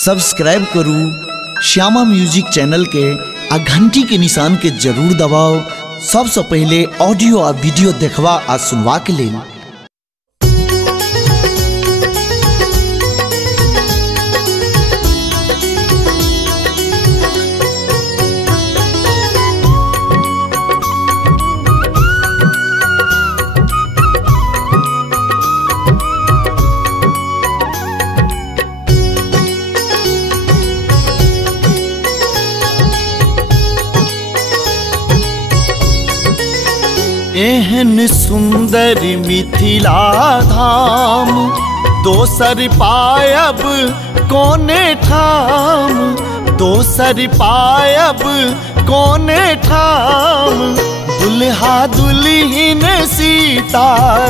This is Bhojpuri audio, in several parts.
सब्सक्राइब करू श्यामा म्यूजिक चैनल के आ घंटी के निशान के जरूर दबाओ सबसे पहले ऑडियो आ वीडियो देखवा आ सुनवा के लिए। एहन सुंदर मिथिला धाम दोसर पायब कोने ठाम, दोसर पायब कोने ठाम। दुल्हा दुल्हिन सीताराम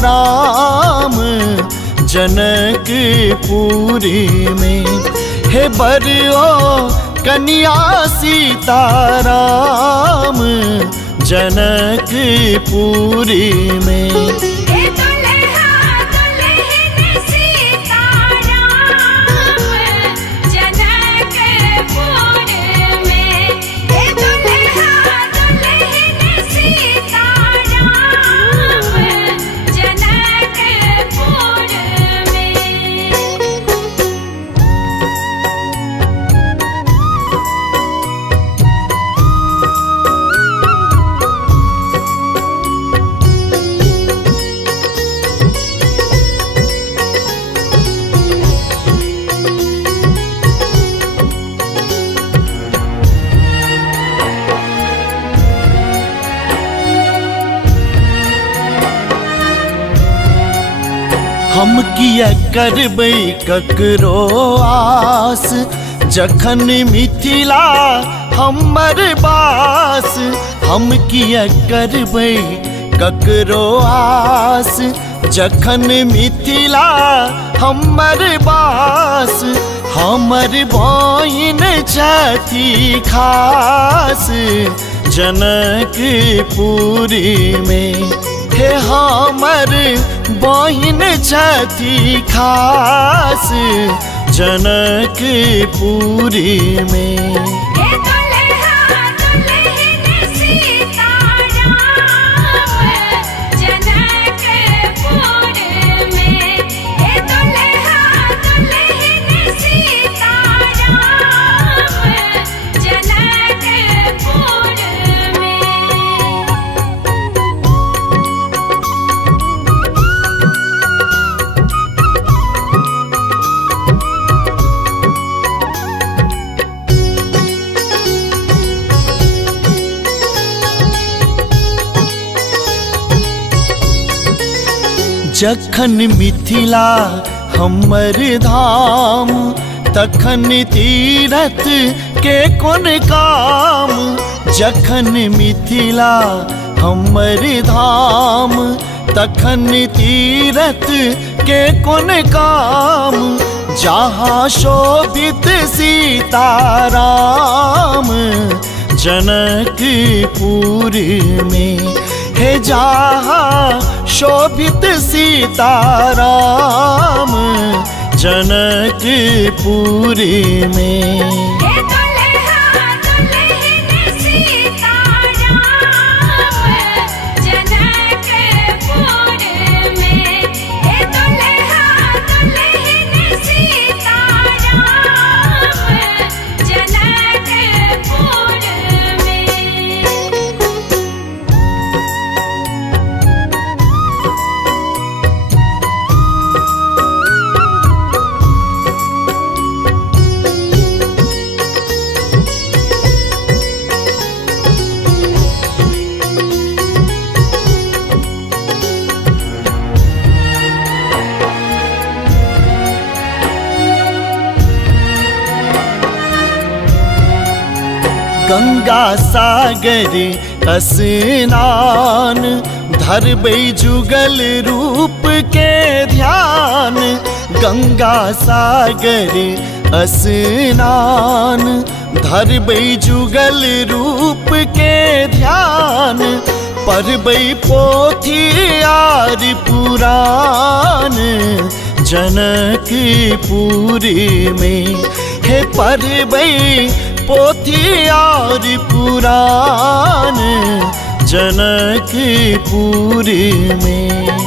जनकपुरी में, हे बरियो कन्या सीताराम जनकपुरी में। हम किया करबै ककरो आस, जखन मिथिला हमर बास। हम किया करबै ककरो आस, जखन मिथिला हमर बास। हमर बहिन छथि खास जनकपुरी में, हे हमर बहिन छथि खास जनकपुरी में। जखन मिथिला हमर धाम, तखन तीरथ के कोन काम। जखन मिथिला हमर धाम, तखन तीरथ के कोन काम। जहाँ शोभित सीताराम जनकपुरी में, हे जहाँ शोभित सीताराम जनकपुरी में। गंगा सागर स्नान, धरबै जुगल रूप के ध्यान। गंगा सागर स्नान, धरबै जुगल रूप के ध्यान। पढ़बै पोथी आर पुराण जनकपुरी में, हे पढ़बै पोथी और पुराण जनकपुर में।